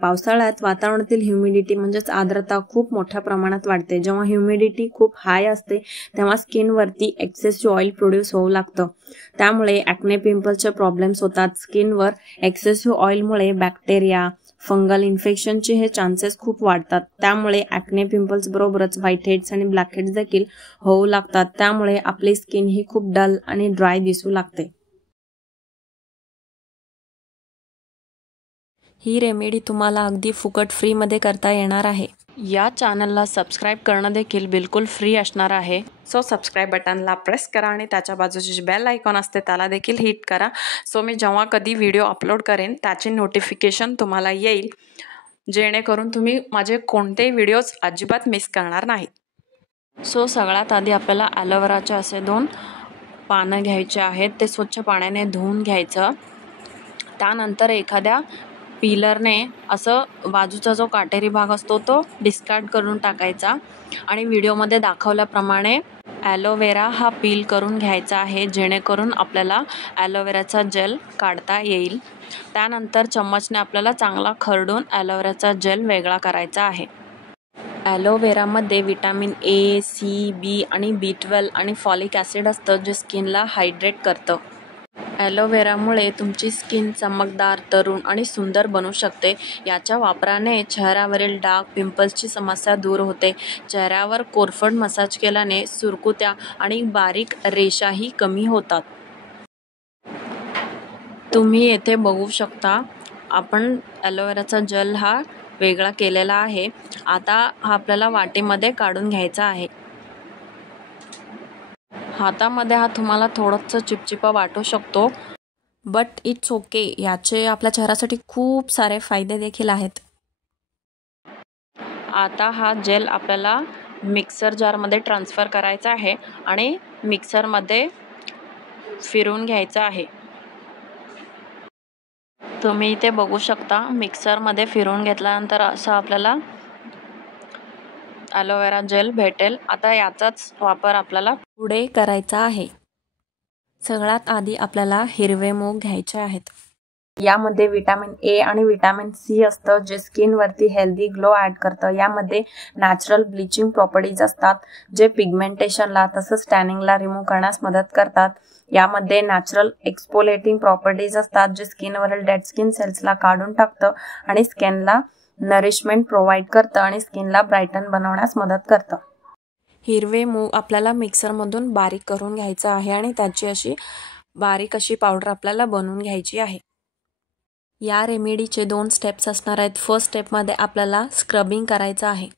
पावसाळ्यात वातावरणातील ह्युमिडिटी म्हणजेच आर्द्रता खूप मोठ्या प्रमाणात वाढते। जेव्हा ह्युमिडिटी खूप हाय असते तेव्हा स्किनवरती एक्सेसिव्ह ऑइल प्रोड्यूस होऊ लागतं। त्यामुळे ॲक्ने पिंपल्सचे प्रॉब्लेम्स होतात। स्किनवर एक्सेसिव्ह ऑइलमुळे बॅक्टेरिया फंगल इन्फेक्शनचे हे चान्सेस खूप वाढतात। त्यामुळे ॲक्ने पिंपल्स बरोबरच व्हाईट हेड्स आणि ब्लॅक हेड्स देखील होऊ लागतात। त्यामुळे आपली स्किन ही खूप डल आणि ड्राय दिसू लागते। ही रेमेडी तुम्हाला अगदी फुकट फ्री मध्ये करता येणार आहे। या चॅनलला सबस्क्राइब करणं देखील बिलकुल फ्री असणार आहे। सो सबस्क्राइब बटनला प्रेस करा आणि त्याच्या बाजूची जी बेल आयकॉन असते त्याला देखील हिट करा। सो मी जेव्हा कधी व्हिडिओ अपलोड करेन त्याची नोटिफिकेशन तुम्हाला येईल, जेणेकरून तुम्ही माझे कोणतेही व्हिडिओज अजिबात मिस करणार नाहीत। सो सगळ्यात आधी आपल्याला ॲलोवेराचे असे 2 पानं घ्यायचे आहेत। ते स्वच्छ पाण्याने धुवून घ्यायचं। त्यानंतर एखाद्या पिलरने असं बाजूचा जो काटेरी भाग असतो तो डिस्कार्ड करून टाकायचा आणि व्हिडिओमध्ये दाखवल्याप्रमाणे ॲलोवेरा हा पील करून घ्यायचा आहे, जेणेकरून आपल्याला ॲलोवेराचा जेल काढता येईल। त्यानंतर चम्मचने आपल्याला चांगला खरडून ॲलोवेराचा जेल वेगळा करायचा आहे। ॲलोवेरामध्ये विटॅमिन ए, सी, बी आणि B12 आणि फॉलिक ॲसिड असतं, जे स्किनला हायड्रेट करतं। ॲलोवेरामुळे तुमची स्किन चमकदार, तरुण आणि सुंदर बनू शकते। याच्या वापराने चेहऱ्यावरील डाग, पिंपल्सची समस्या दूर होते। चेहऱ्यावर कोरफड मसाज केल्याने सुरकुत्या आणि बारीक रेषाही कमी होतात। तुम्ही येथे बघू शकता, आपण ॲलोवेराचा जेल हा वेगळा केलेला आहे। आता हा आपल्याला वाटीमध्ये काढून घ्यायचा आहे। हातामध्ये हा तुम्हाला थोडंसं चिपचिपा वाटू शकतो, बट इट्स ओके। याचे आपल्या चेहऱ्यासाठी खूप सारे फायदे देखील आहेत। आता हा जेल आपल्याला मिक्सर जारमध्ये ट्रान्सफर करायचा आहे आणि मिक्सरमध्ये फिरवून घ्यायचा आहे। तुम्ही इथे बघू शकता, मिक्सरमध्ये फिरवून घेतल्यानंतर असं आपल्याला ॲलोवेरा जेल भेटेल। आता याचाच वापर आपल्याला पुढे करायचा आहे। सगळ्यात आधी आपल्याला हिरवे मूग घ्यायचे आहेत। यामध्ये विटॅमिन ए आणि विटॅमिन सी असतं, जे स्किनवरती हेल्दी ग्लो ॲड करतं। यामध्ये नॅचरल ब्लिचिंग प्रॉपर्टीज असतात, जे पिगमेंटेशनला तसंच टॅनिंगला रिमूव्ह करण्यास मदत करतात। यामध्ये नॅचरल एक्सफोलिएटिंग प्रॉपर्टीज असतात, जे स्किनवरील डेड स्किन सेल्सला काढून टाकतं आणि स्किनला नरिशमेंट प्रोव्हाइड करतं आणि स्किनला ब्राईटन बनवण्यास मदत करतं। हिरवे मूग आपल्याला मिक्सरमधून बारीक करून घ्यायचं आहे आणि त्याची अशी बारीक अशी पावडर आपल्याला बनवून घ्यायची आहे। या रेमेडीचे 2 स्टेप्स असणार आहेत। फर्स्ट स्टेपमध्ये आपल्याला स्क्रबिंग करायचं आहे।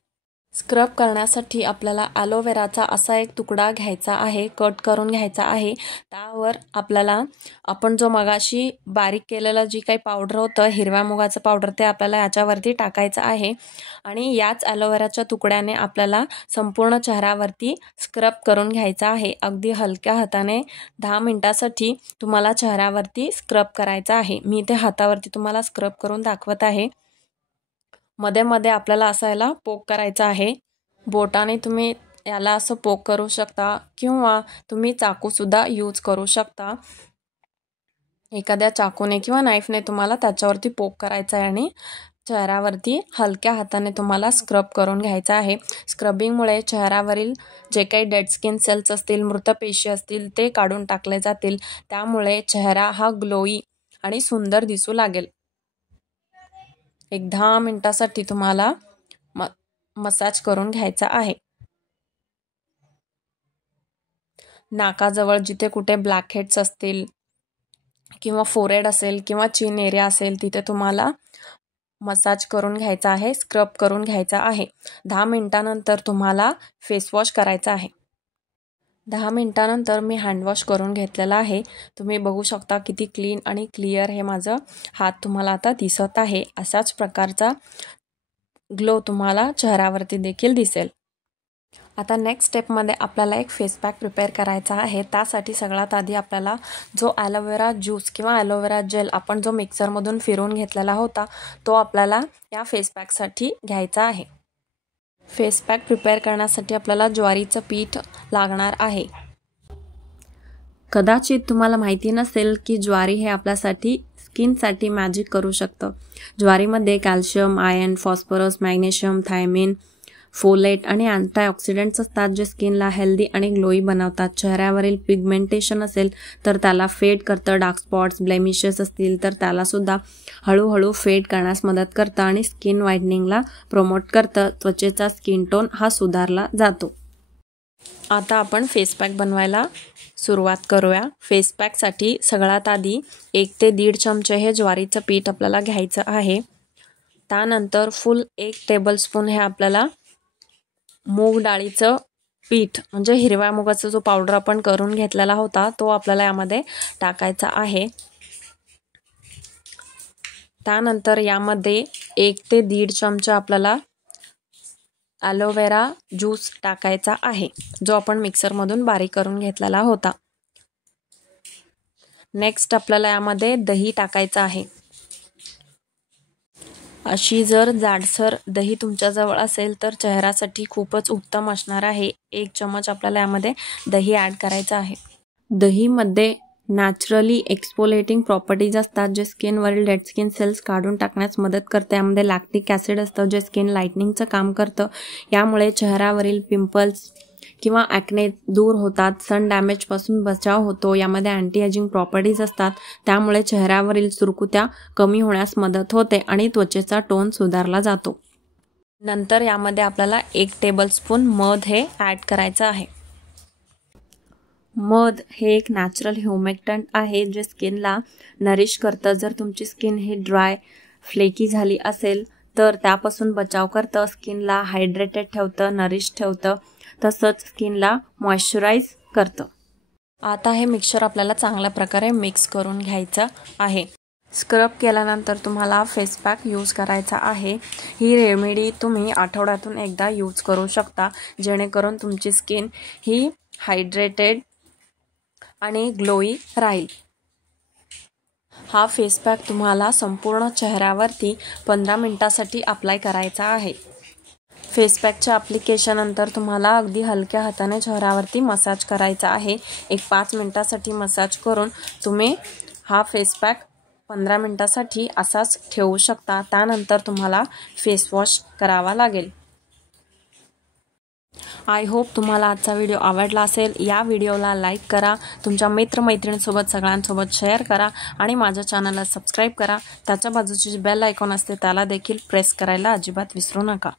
स्क्रब करण्यासाठी आपल्याला ॲलोवेराचा असा एक तुकडा घ्यायचा आहे, कट करून घ्यायचा आहे। त्यावर आपल्याला आपण जो मगाशी बारीक केलेलं जी काही पावडर होतं, हिरव्या मुगाचं पावडर, ते आपल्याला याच्यावरती टाकायचं आहे आणि याच ॲलोवेराच्या तुकड्याने आपल्याला संपूर्ण चेहऱ्यावरती स्क्रब करून घ्यायचा आहे। अगदी हलक्या हाताने 10 मिनिटासाठी तुम्हाला चेहऱ्यावरती स्क्रब करायचा आहे। मी इथे हातावरती तुम्हाला स्क्रब करून दाखवत आहे। मध्ये मध्ये आपल्याला असं याला पोक करायचं आहे। बोटाने तुम्ही याला असं पोक करू शकता किंवा तुम्ही चाकूसुद्धा यूज करू शकता। एखाद्या चाकूने किंवा नाईफने तुम्हाला त्याच्यावरती पोक करायचं आहे आणि चेहऱ्यावरती हलक्या हाताने तुम्हाला स्क्रब करून घ्यायचं आहे। स्क्रबिंगमुळे चेहऱ्यावरील जे काही डेड स्किन सेल्स असतील, मृत पेशी असतील, ते काढून टाकले जातील। त्यामुळे चेहरा हा ग्लोई आणि सुंदर दिसू लागेल। एक 10 मिनिटासाठी तुम्हाला मसाज करून घ्यायचा आहे। नाकाजवळ जिथे कुठे ब्लॅक हेड्स असतील किंवा फोरहेड असेल किंवा चिन एरिया असेल, तिथे तुम्हाला मसाज करून घ्यायचा आहे, स्क्रब करून घ्यायचा आहे। 10 मिनिटानंतर तुम्हाला फेस वॉश करायचा आहे। 10 मिनिटानंतर मी हँडवॉश करून घेतलेला आहे। तुम्ही बघू शकता किती क्लीन आणि क्लिअर हे माझं हात तुम्हाला आता दिसत आहे। अशाच प्रकारचा ग्लो तुम्हाला चेहऱ्यावरती देखील दिसेल। आता नेक्स्ट स्टेपमध्ये आपल्याला एक फेस पॅक प्रिपेअर करायचा आहे। त्यासाठी सगळ्यात आधी आपल्याला जो ॲलोवेरा ज्यूस किंवा ॲलोवेरा जेल आपण जो मिक्सरमधून फिरवून घेतलेला होता, तो आपल्याला या फेस पॅकसाठी घ्यायचा आहे। फेस पॅक प्रिपेअर करण्यासाठी आपल्याला ज्वारीचं पीठ लागणार आहे। कदाचित तुम्हाला माहिती नसेल की ज्वारी हे आपल्यासाठी स्किनसाठी मॅजिक करू शकतं. ज्वारीमध्ये calcium, iron, phosphorus, magnesium, thiamine, folate आणि अँटीऑक्सिडंट्स असतात जे स्किनला हेल्दी आणि ग्लोई बनवतात. चेहऱ्यावरील पिगमेंटेशन असेल तर त्याला फेड करतं. डार्क स्पॉट्स, ब्लेमिशेस असतील तर त्याला सुद्धा हळूहळू फेड करण्यास मदत करतं आणि स्किन व्हाईटनिंगला प्रमोट करतं. त्वचेचा स्किन टोन हा सुधारला जातो. आता आपण फेस पॅक बनवायला सुरुवात करूया. फेस पॅकसाठी सगळ्यात आधी 1 ते 1.5 चमचे हे ज्वारीचं पीठ आपल्याला घ्यायचं आहे. त्यानंतर फुल 1 टेबलस्पून हे आपल्याला मूग डाळीचं पीठ म्हणजे हिरव्या मुगाचा जो पावडर आपण करून घेतलेला होता तो आपल्याला यामध्ये टाकायचा आहे. त्यानंतर यामध्ये 1 ते 1.5 चमचा आपल्याला ॲलोवेरा ज्यूस टाकायचा आहे जो आपण मिक्सरमधून बारीक करून घेतलेला होता. नेक्स्ट आपल्याला यामध्ये दही टाकायचं आहे. अशी जर जाडसर दही तुमच्याजवळ असेल तर चेहऱ्यासाठी खूपच उत्तम असणार आहे. 1 चमच आपल्याला यामध्ये दही ॲड करायचं आहे. दहीमध्ये नॅचरली एक्सफोलिएटिंग प्रॉपर्टीज असतात जे स्किनवरील डेड स्किन सेल्स काढून टाकण्यास मदत करते. यामध्ये लॅक्टिक ॲसिड असतं जे स्किन लाईटनिंगचं काम करतं. यामुळे चेहऱ्यावरील पिंपल्स किंवा ॲक्ने दूर होतात. सन डॅमेजपासून बचाव होतो. यामध्ये अँटी एजिंग प्रॉपर्टीज असतात त्यामुळे चेहऱ्यावरील सुरकुत्या कमी होण्यास मदत होते आणि त्वचेचा टोन सुधारला जातो. नंतर यामध्ये आपल्याला 1 टेबलस्पून मध हे ॲड करायचं आहे. मध हे एक नॅचरल ह्युमेक्टंट आहे जे स्किनला नरिश करतं. जर तुमची स्किन ही ड्राय, फ्लेकी झाली असेल तर त्यापासून बचाव करतं. स्किनला हायड्रेटेड ठेवतं, नरिश ठेवतं, तसंच स्किनला मॉइश्चराईज करतं. आता हे मिक्सचर आपल्याला चांगल्या प्रकारे मिक्स करून घ्यायचं आहे. स्क्रब केल्यानंतर तुम्हाला फेस पॅक यूज करायचा आहे. ही रेमेडी तुम्ही आठवड्यातून एकदा यूज करू शकता जेणेकरून तुमची स्किन ही हायड्रेटेड आणि ग्लोई राहील. हा फेस पॅक तुम्हाला संपूर्ण चेहऱ्यावरती 15 मिनिटासाठी अप्लाय करायचा आहे. फेस पॅकच्या ॲप्लिकेशननंतर तुम्हाला अगदी हलक्या हाताने चेहऱ्यावरती मसाज करायचा आहे. 5 मिनिटासाठी मसाज करून तुम्ही हा फेस पॅक 15 मिनिटासाठी असाच ठेवू शकता. त्यानंतर तुम्हाला फेस वॉश करावा लागेल. आय होप तुम्हाला आजचा व्हिडिओ आवडला असेल. या व्हिडिओला लाईक करा, तुमच्या मित्रमैत्रिणींसोबत सगळ्यांसोबत शेअर करा आणि माझ्या चॅनलला सबस्क्राईब करा. त्याच्या बाजूची जी बेल आयकॉन असते त्याला देखील प्रेस करायला अजिबात विसरू नका.